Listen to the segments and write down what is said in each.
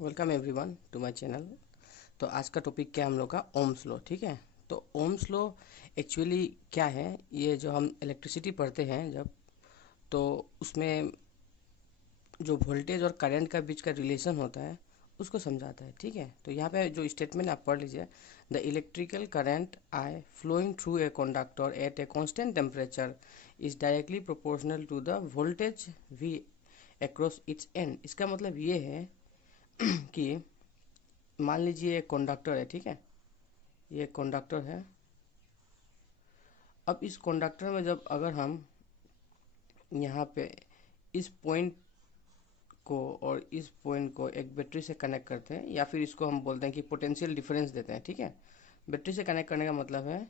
Welcome everyone to my channel. तो आज का टॉपिक क्या है हम लोग का ओम्स लॉ। ठीक है, तो ओम्स लॉ एक्चुअली क्या है, ये जो हम इलेक्ट्रिसिटी पढ़ते हैं जब, तो उसमें जो वोल्टेज और करंट का बीच का रिलेशन होता है उसको समझाता है। ठीक है, तो यहाँ पे जो स्टेटमेंट आप पढ़ लीजिए, the electrical current I flowing through a conductor at a constant temperature is directly proportional to the voltage V across its end. इसका मतलब ये है कि मान लीजिए एक कंडक्टर है। ठीक है, ये कंडक्टर है। अब इस कंडक्टर में जब अगर हम यहाँ पे इस पॉइंट को और इस पॉइंट को एक बैटरी से कनेक्ट करते हैं, या फिर इसको हम बोलते हैं कि पोटेंशियल डिफरेंस देते हैं। ठीक है, बैटरी से कनेक्ट करने का मतलब है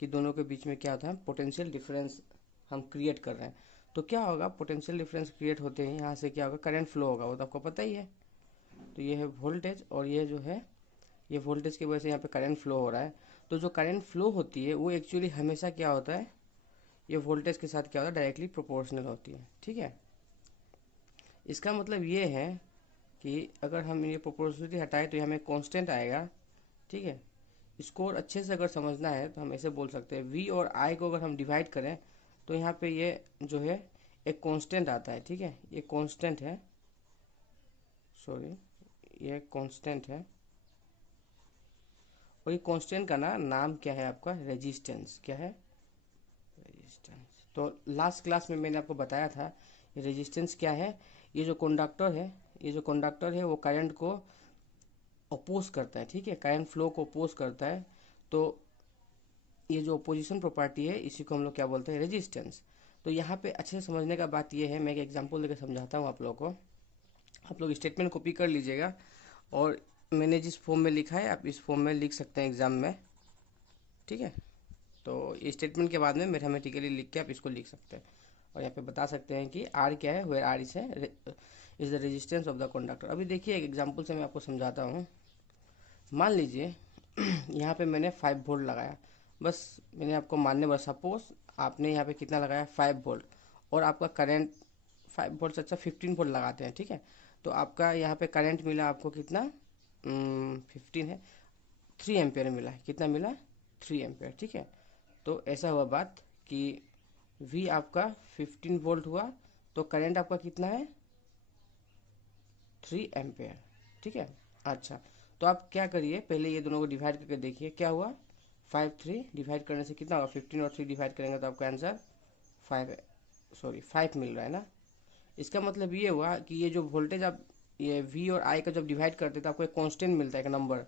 कि दोनों के बीच में क्या होता है, पोटेंशियल डिफरेंस हम क्रिएट कर रहे हैं। तो क्या होगा, पोटेंशियल डिफरेंस क्रिएट होते ही यहाँ से क्या होगा, करंट फ्लो होगा, वो तो आपको पता ही है। तो ये है वोल्टेज, और ये जो है ये वोल्टेज की वजह से यहाँ पे करंट फ्लो हो रहा है। तो जो करंट फ्लो होती है वो एक्चुअली हमेशा क्या होता है, ये वोल्टेज के साथ क्या होता है, डायरेक्टली प्रोपोर्शनल होती है। ठीक है, इसका मतलब ये है कि अगर हम ये प्रोपोर्शनलिटी हटाए तो यहाँ में कांस्टेंट आएगा। ठीक है, इसको और अच्छे से अगर समझना है तो हम ऐसे बोल सकते हैं, वी और आई को अगर हम डिवाइड करें तो यहाँ पे ये जो है एक कांस्टेंट आता है। ठीक है, ये कांस्टेंट है, सॉरी ये कांस्टेंट है, और ये कांस्टेंट का नाम क्या है आपका, रेजिस्टेंस। क्या है, रेजिस्टेंस। तो लास्ट क्लास में मैंने आपको बताया था ये रेजिस्टेंस क्या है। ये जो कंडक्टर है, ये जो कंडक्टर है वो करंट को अपोज करता है। ठीक है, करंट फ्लो को अपोज करता है। तो ये जो अपोजिशन प्रॉपर्टी है इसी को हम लोग क्या बोलते हैं, रेजिस्टेंस। तो यहाँ पे अच्छे से समझने का बात ये है, मैं एक एग्जांपल देकर समझाता हूँ आप लोगों को। आप लोग स्टेटमेंट कॉपी कर लीजिएगा, और मैंने जिस फॉर्म में लिखा है आप इस फॉर्म में लिख सकते हैं एग्जाम में। ठीक है, तो ये स्टेटमेंट के बाद में मैथमेटिकली लिख के आप इसको लिख सकते हैं, और यहाँ पे बता सकते हैं कि आर क्या है, where R is the resistance of the conductor. अभी देखिए एक एग्जांपल से मैं आपको समझाता हूँ। मान लीजिए यहाँ पे मैंने 5 वोल्ट लगाया, बस मैंने आपको मानने पर, सपोज आपने यहाँ पे कितना लगाया, 5 वोल्ट, और आपका करंट 5 वोल्ट से अच्छा 15 वोल्ट लगाते हैं। ठीक है, तो आपका यहाँ पे करंट मिला आपको कितना, 15 है, 3 एम्पेयर मिला है। कितना मिला, 3 एम्पेयर। ठीक है, तो ऐसा हुआ बात कि V आपका 15 वोल्ट हुआ, तो करंट आपका कितना है, 3 एम्पेयर। ठीक है, अच्छा, तो आप क्या करिए, पहले ये दोनों को डिवाइड करके देखिए क्या हुआ, 5 3 डिवाइड करने से कितना होगा, 15 और 3 डिवाइड करेंगे तो आपका आंसर 5 मिल रहा है ना। इसका मतलब ये हुआ कि ये जो वोल्टेज आप ये V और I का जब डिवाइड करते तो आपको एक कांस्टेंट मिलता है, एक नंबर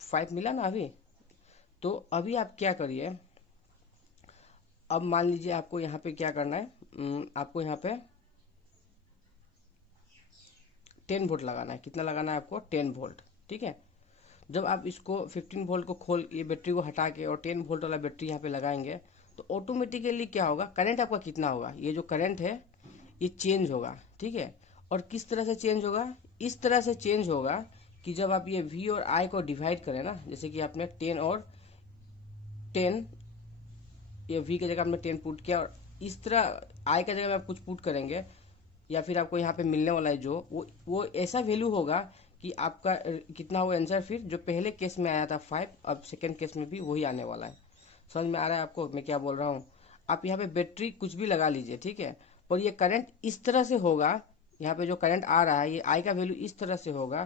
5 मिला ना अभी। तो अभी आप क्या करिए, अब मान लीजिए आपको यहाँ पे क्या करना है, आपको यहाँ पे 10 वोल्ट लगाना है। कितना लगाना है आपको, 10 वोल्ट। ठीक है, जब आप इसको 15 वोल्ट को खोल, ये बैटरी को हटा के और 10 वोल्ट वाला बैटरी यहाँ पे लगाएंगे तो ऑटोमेटिकली क्या होगा, करंट आपका कितना होगा, ये जो करंट है ये चेंज होगा। ठीक है, और किस तरह से चेंज होगा, इस तरह से चेंज होगा कि जब आप ये V और I को डिवाइड करें ना, जैसे कि आपने 10 और 10, ये V की जगह आपने 10 पुट किया, और इस तरह I की जगह में आप कुछ पुट करेंगे, या फिर आपको यहाँ पे मिलने वाला है जो वो ऐसा वैल्यू होगा कि आपका कितना होगा आंसर, फिर जो पहले केस में आया था 5, अब सेकेंड केस में भी वही आने वाला है। समझ में आ रहा है आपको मैं क्या बोल रहा हूँ। आप यहाँ पे बैटरी कुछ भी लगा लीजिए, ठीक है, और ये करंट इस तरह से होगा, यहाँ पे जो करंट आ रहा है ये आई का वैल्यू इस तरह से होगा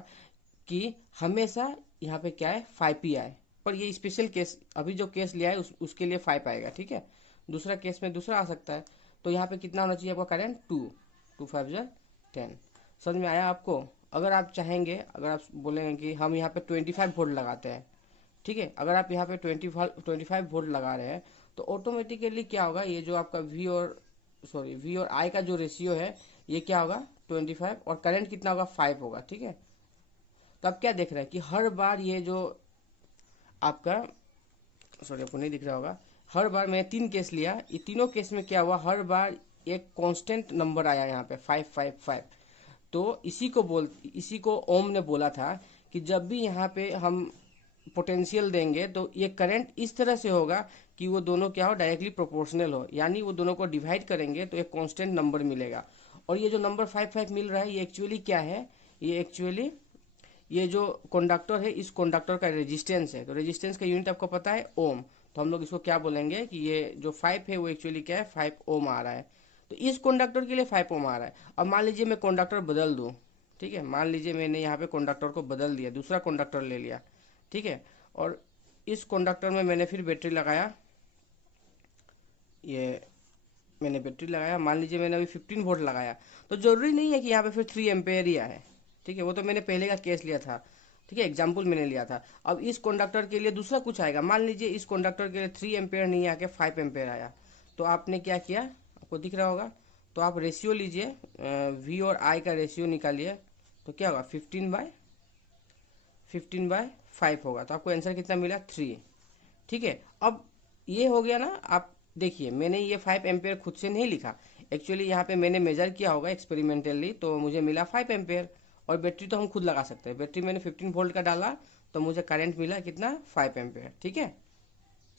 कि हमेशा यहाँ पे क्या है, 5 ही आए। पर ये स्पेशल केस, अभी जो केस लिया है उसके लिए 5 आएगा। ठीक है, दूसरा केस में दूसरा आ सकता है। तो यहाँ पे कितना होना चाहिए आपका करंट, 2 5 जा 10। समझ में आया आपको। अगर आप चाहेंगे, अगर आप बोलेंगे कि हम यहाँ पे 25 वोल्ट लगाते हैं, ठीक है, अगर आप यहाँ पे 25 वोल्ट लगा रहे हैं तो ऑटोमेटिकली क्या होगा, ये जो आपका वी और आई का जो रेशियो है ये क्या होगा, 25, और करंट कितना होगा, 5 होगा। ठीक है, तो आप क्या देख रहे हैं कि हर बार ये जो आपका, सॉरी आपको नहीं दिख रहा होगा, हर बार मैंने 3 केस लिया, ये तीनों केस में क्या हुआ, हर बार एक कांस्टेंट नंबर आया यहाँ पे 555। तो इसी को ओम ने बोला था कि जब भी यहाँ पे हम पोटेंशियल देंगे तो ये करंट इस तरह से होगा कि वो दोनों क्या हो, डायरेक्टली प्रोपोर्शनल हो, यानी वो दोनों को डिवाइड करेंगे तो एक कांस्टेंट नंबर मिलेगा। और ये जो नंबर 55 मिल रहा है ये एक्चुअली क्या है, ये एक्चुअली ये जो कंडक्टर है इस कंडक्टर का रेजिस्टेंस है, तो रेजिस्टेंस का यूनिट आपको पता है ओम, तो हम लोग इसको क्या बोलेंगे कि ये जो 5 है वो एक्चुअली क्या है 5 ओम आ रहा है। तो इस कंडक्टर के लिए 5 ओम आ रहा है। अब मान लीजिए मैं कंडक्टर बदल दूं, ठीक है, मान लीजिए मैंने यहाँ पे कंडक्टर को बदल दिया, दूसरा कंडक्टर ले लिया, ठीक है, और इस कंडक्टर में मैंने फिर बैटरी लगाया, ये मैंने बैटरी लगाया, मान लीजिए मैंने अभी 15 वोल्ट लगाया, तो जरूरी नहीं है कि यहाँ पे फिर 3 एम्पेयर ही आए, ठीक है, वो तो मैंने पहले का केस लिया था, ठीक है, एग्जाम्पल मैंने लिया था। अब इस कंडक्टर के लिए दूसरा कुछ आएगा, मान लीजिए इस कंडक्टर के लिए 3 एम्पेयर नहीं आके 5 एम्पेयर आया, तो आपने क्या किया, आपको दिख रहा होगा, तो आप रेशियो लीजिए, वी और आई का रेशियो निकालिए, तो क्या होगा 15/5 होगा, तो आपको आंसर कितना मिला 3, ठीक है। अब ये हो गया ना, आप देखिए मैंने ये 5 एम्पेयर खुद से नहीं लिखा, एक्चुअली यहाँ पे मैंने मेजर किया होगा एक्सपेरिमेंटली, तो मुझे मिला 5 एम्पेयर, और बैटरी तो हम खुद लगा सकते हैं, बैटरी मैंने 15 वोल्ट का डाला तो मुझे करंट मिला कितना 5 एम्पेयर, ठीक है,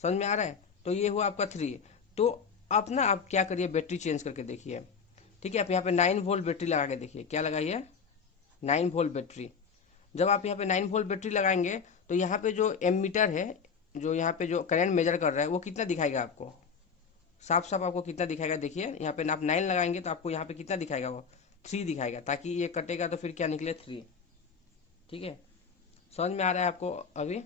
समझ में आ रहा है। तो ये हुआ आपका 3। तो आप ना आप क्या करिए, बैटरी चेंज करके देखिए, ठीक है, आप यहाँ पे 9 वोल्ट बैटरी लगा के देखिए, क्या लगाइए 9 वोल्ट बैटरी। जब आप यहाँ पे 9 वोल्ट बैटरी लगाएंगे तो यहाँ पे जो एमीटर है, जो यहाँ पे जो करंट मेजर कर रहा है वो कितना दिखाएगा आपको, साफ साफ आपको कितना दिखाएगा, देखिए यहाँ पे आप 9 लगाएंगे तो आपको यहाँ पे कितना दिखाएगा, वो 3 दिखाएगा, ताकि ये कटेगा तो फिर क्या निकले 3, ठीक है, समझ में आ रहा है आपको अभी।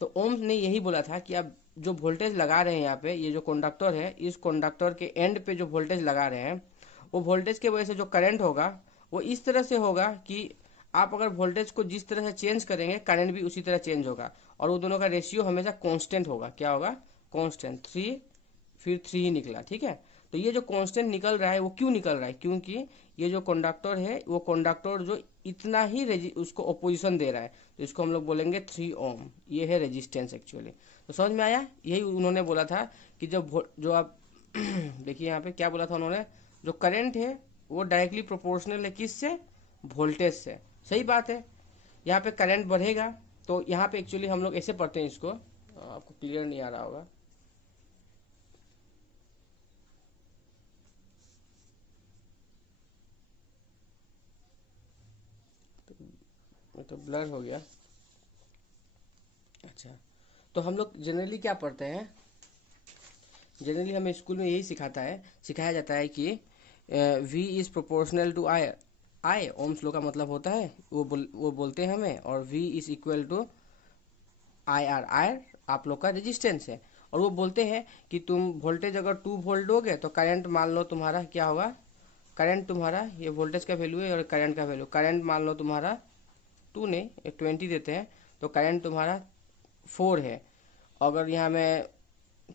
तो ओम्स ने यही बोला था कि आप जो वोल्टेज लगा रहे हैं यहाँ पे, ये जो कंडक्टर है इस कंडक्टर के एंड पे जो वोल्टेज लगा रहे हैं, वो वोल्टेज के वजह से जो करंट होगा वो इस तरह से होगा कि आप अगर वोल्टेज को जिस तरह से चेंज करेंगे करंट भी उसी तरह चेंज होगा, और वो दोनों का रेशियो हमेशा कांस्टेंट होगा, क्या होगा कांस्टेंट, 3 फिर 3 ही निकला, ठीक है। तो ये जो कांस्टेंट निकल रहा है वो क्यों निकल रहा है, क्योंकि ये जो कंडक्टर है वो कंडक्टर जो इतना ही उसको अपोजिशन दे रहा है, तो इसको हम लोग बोलेंगे 3 ओम, ये है रेजिस्टेंस एक्चुअली। तो समझ में आया, यही उन्होंने बोला था कि जो आप देखिए यहाँ पे क्या बोला था उन्होंने, जो करंट है वो डायरेक्टली प्रोपोर्शनल है किससे, वोल्टेज से, सही बात है। यहाँ पे करंट बढ़ेगा तो यहाँ पे एक्चुअली हम लोग ऐसे पढ़ते हैं इसको, आपको क्लियर नहीं आ रहा होगा, तो ब्लर हो गया। अच्छा, तो हम लोग जनरली क्या पढ़ते हैं, जनरली हमें स्कूल में यही सिखाया जाता है कि V is proportional to I, I Ohm's law का मतलब होता है वो बोलते हैं हमें, और V is equal to IR, R आप लोग का रेजिस्टेंस है, और वो बोलते हैं कि तुम वोल्टेज अगर 2 वोल्ट दोगे तो करंट मान लो तुम्हारा क्या होगा, करंट तुम्हारा ये वोल्टेज का वैल्यू है और करंट का वैल्यू, करंट मान लो तुम्हारा 2 नहीं 20 देते हैं, तो करंट तुम्हारा 4 है, अगर यहाँ में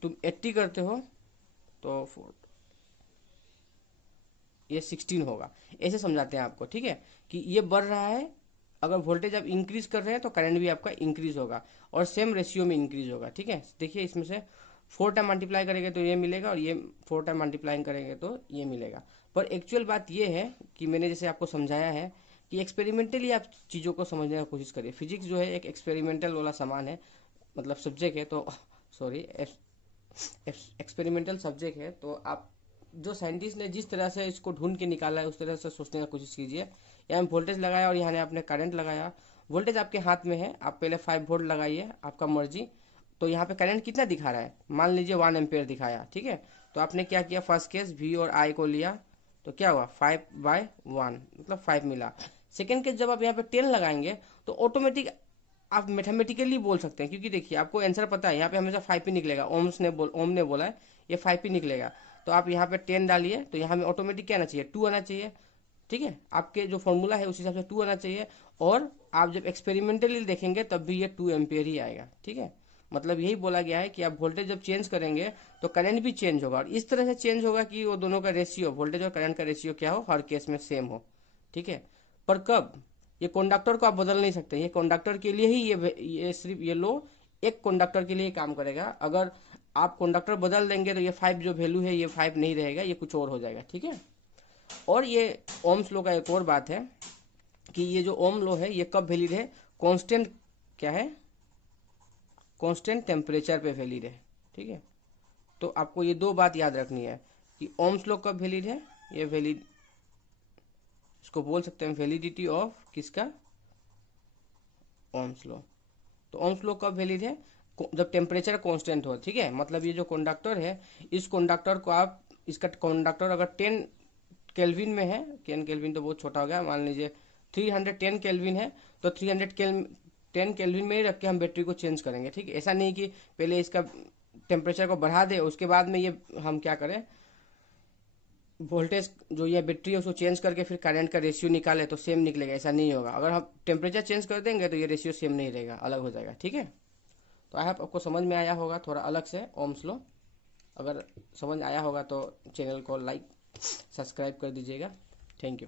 तुम 80 करते हो तो 4 ये 16 होगा, ऐसे समझाते हैं आपको, ठीक है, कि ये बढ़ रहा है, अगर वोल्टेज आप इंक्रीज कर रहे हैं तो करंट भी आपका इंक्रीज होगा, और सेम रेशियो में इंक्रीज होगा, ठीक है। देखिए इसमें से 4 टाइम मल्टीप्लाई करेंगे तो ये मिलेगा, और ये 4 टाइम मल्टीप्लाई करेंगे तो ये मिलेगा। पर एक्चुअल बात ये है कि मैंने जैसे आपको समझाया है कि एक्सपेरिमेंटली आप चीज़ों को समझने की कोशिश करिए, फिजिक्स जो है एक एक्सपेरिमेंटल वाला सामान है, मतलब सब्जेक्ट है, तो सॉरी एक्सपेरिमेंटल सब्जेक्ट है, तो आप जो साइंटिस्ट ने जिस तरह से इसको ढूंढ के निकाला है उस तरह से सोचने की कोशिश कीजिए। यहाँ वोल्टेज लगाया और यहाँ आपने करंट लगाया, वोल्टेज आपके हाथ में है, आप पहले 5 वोल्ट लगाइए, आपका मर्जी। तो यहाँ पे करंट कितना दिखा रहा है, मान लीजिए 1 एम्पेयर दिखाया, ठीक है, तो आपने क्या किया, फर्स्ट केस V और I को लिया, तो क्या हुआ 5/1 मतलब 5 मिला। सेकेंड केस जब आप यहाँ पे 10 लगाएंगे तो ऑटोमेटिक आप मैथमेटिकली बोल सकते हैं, क्योंकि देखिए आपको आंसर पता है, यहाँ पे हमेशा 5 ही निकलेगा, ओम ने बोला है ये 5 ही निकलेगा, तो आप यहाँ पे 10 डालिए तो यहाँ में ऑटोमेटिक क्या आना चाहिए 2 आना चाहिए, ठीक है, आपके जो फॉर्मूला है उस हिसाब से 2 आना चाहिए, और आप जब एक्सपेरिमेंटली देखेंगे तब भी ये 2 एम्पियर ही आएगा, ठीक है। मतलब यही बोला गया है कि आप वोल्टेज जब चेंज करेंगे तो करंट भी चेंज होगा, और इस तरह से चेंज होगा कि वो दोनों का रेशियो, वोल्टेज और करंट का रेशियो क्या हो, हर केस में सेम हो, ठीक है। पर कब, ये कंडक्टर को आप बदल नहीं सकते, ये कंडक्टर के लिए ही ये सिर्फ ये लो एक कंडक्टर के लिए काम करेगा, अगर आप कंडक्टर बदल देंगे तो ये 5 जो वैल्यू है ये 5 नहीं रहेगा, ये कुछ और हो जाएगा, ठीक है। और ये ओम्स लॉ का एक और बात है कि ये जो ओम लॉ है ये कब वैलिड है, कांस्टेंट क्या है, कांस्टेंट टेम्परेचर पे वैलिड है, ठीक है। तो आपको ये 2 बात याद रखनी है कि ओम्स लॉ कब वैलिड है, ये वैलिड, इसको बोल सकते हैं वैलिडिटी ऑफ किसका, ओम्स लॉ। तो ओम्स लॉ कब वैलिड है? जब टेम्परेचर कांस्टेंट हो, ठीक है। मतलब ये जो कंडक्टर है, इस कंडक्टर को आप, इसका कंडक्टर अगर 10 केल्विन में है, 10 केल्विन तो बहुत छोटा हो गया, मान लीजिए 310 केल्विन है, तो 10 केल्विन में ही रख के हम बैटरी को चेंज करेंगे, ठीक है। ऐसा नहीं कि पहले इसका टेम्परेचर को बढ़ा दे, उसके बाद में ये हम क्या करें, वोल्टेज जो ये बैटरी है उसको चेंज करके फिर करंट का रेशियो निकाले तो सेम निकलेगा, ऐसा नहीं होगा। अगर हम टेम्परेचर चेंज कर देंगे तो ये रेशियो सेम नहीं रहेगा, अलग हो जाएगा, ठीक है। तो आई होप आपको समझ में आया होगा थोड़ा अलग से ओम्स लॉ। अगर समझ आया होगा तो चैनल को लाइक सब्सक्राइब कर दीजिएगा। Thank you.